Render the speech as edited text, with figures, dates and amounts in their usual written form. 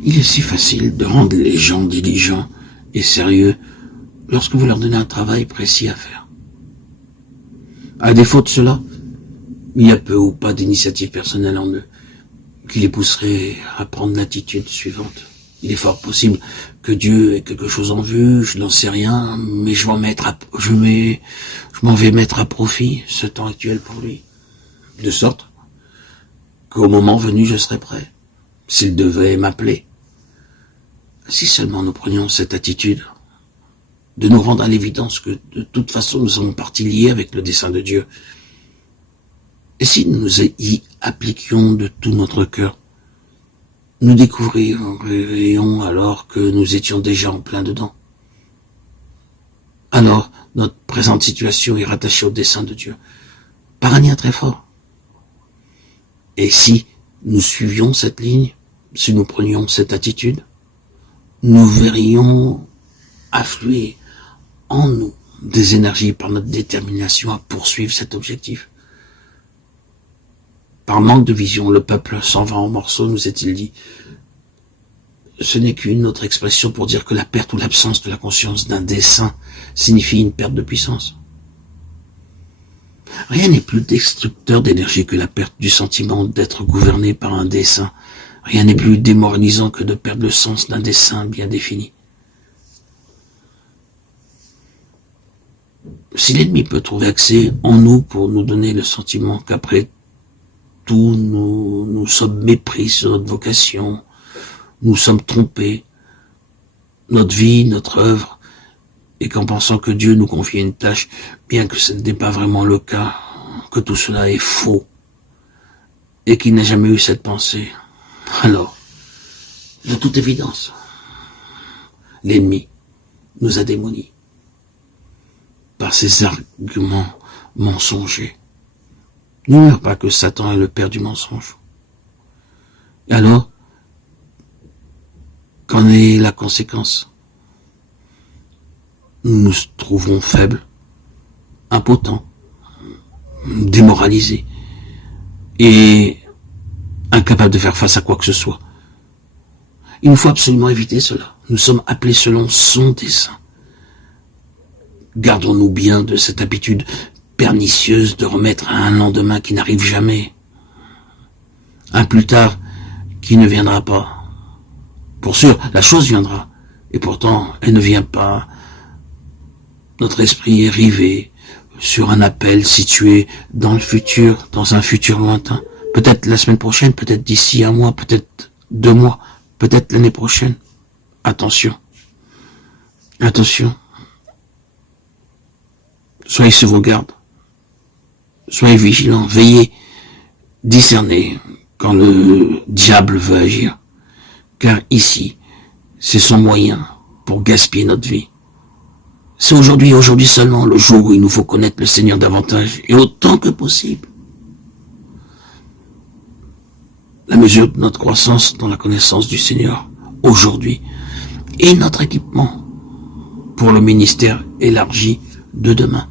Il est si facile de rendre les gens diligents et sérieux lorsque vous leur donnez un travail précis à faire. À défaut de cela, il y a peu ou pas d'initiative personnelle en eux qui les pousserait à prendre l'attitude suivante. Il est fort possible que Dieu ait quelque chose en vue, je n'en sais rien, mais je m'en vais mettre à profit ce temps actuel pour lui. De sorte qu'au moment venu, je serai prêt, s'il devait m'appeler. Si seulement nous prenions cette attitude, de nous rendre à l'évidence que de toute façon nous sommes partie liée avec le dessein de Dieu. Et si nous y appliquions de tout notre cœur, nous découvririons alors que nous étions déjà en plein dedans. Alors, notre présente situation est rattachée au dessein de Dieu, par un lien très fort. Et si nous suivions cette ligne, si nous prenions cette attitude, nous verrions affluer en nous des énergies par notre détermination à poursuivre cet objectif. Par manque de vision, le peuple s'en va en morceaux, nous est-il dit. Ce n'est qu'une autre expression pour dire que la perte ou l'absence de la conscience d'un dessein signifie une perte de puissance. Rien n'est plus destructeur d'énergie que la perte du sentiment d'être gouverné par un dessein. Rien n'est plus démoralisant que de perdre le sens d'un dessein bien défini. Si l'ennemi peut trouver accès en nous pour nous donner le sentiment qu'après tout nous sommes mépris sur notre vocation, nous sommes trompés, notre vie, notre œuvre, et qu'en pensant que Dieu nous confie une tâche, bien que ce n'est pas vraiment le cas, que tout cela est faux, et qu'il n'a jamais eu cette pensée, alors, de toute évidence, l'ennemi nous a démonis par ses arguments mensongers. N'ignorez pas que Satan est le père du mensonge. Et alors, qu'en est la conséquence? Nous nous trouvons faibles, impotents, démoralisés et incapables de faire face à quoi que ce soit. Il nous faut absolument éviter cela. Nous sommes appelés selon son dessein. Gardons-nous bien de cette habitude pernicieuse de remettre à un lendemain qui n'arrive jamais, un plus tard qui ne viendra pas. Pour sûr, la chose viendra, et pourtant elle ne vient pas. Notre esprit est rivé sur un appel situé dans le futur, dans un futur lointain. Peut-être la semaine prochaine, peut-être d'ici un mois, peut-être 2 mois, peut-être l'année prochaine. Attention. Attention. Soyez sur vos gardes. Soyez vigilants, veillez, discernez quand le diable veut agir. Car ici, c'est son moyen pour gaspiller notre vie. C'est aujourd'hui seulement, le jour où il nous faut connaître le Seigneur davantage, et autant que possible. La mesure de notre croissance dans la connaissance du Seigneur, aujourd'hui, est notre équipement pour le ministère élargi de demain.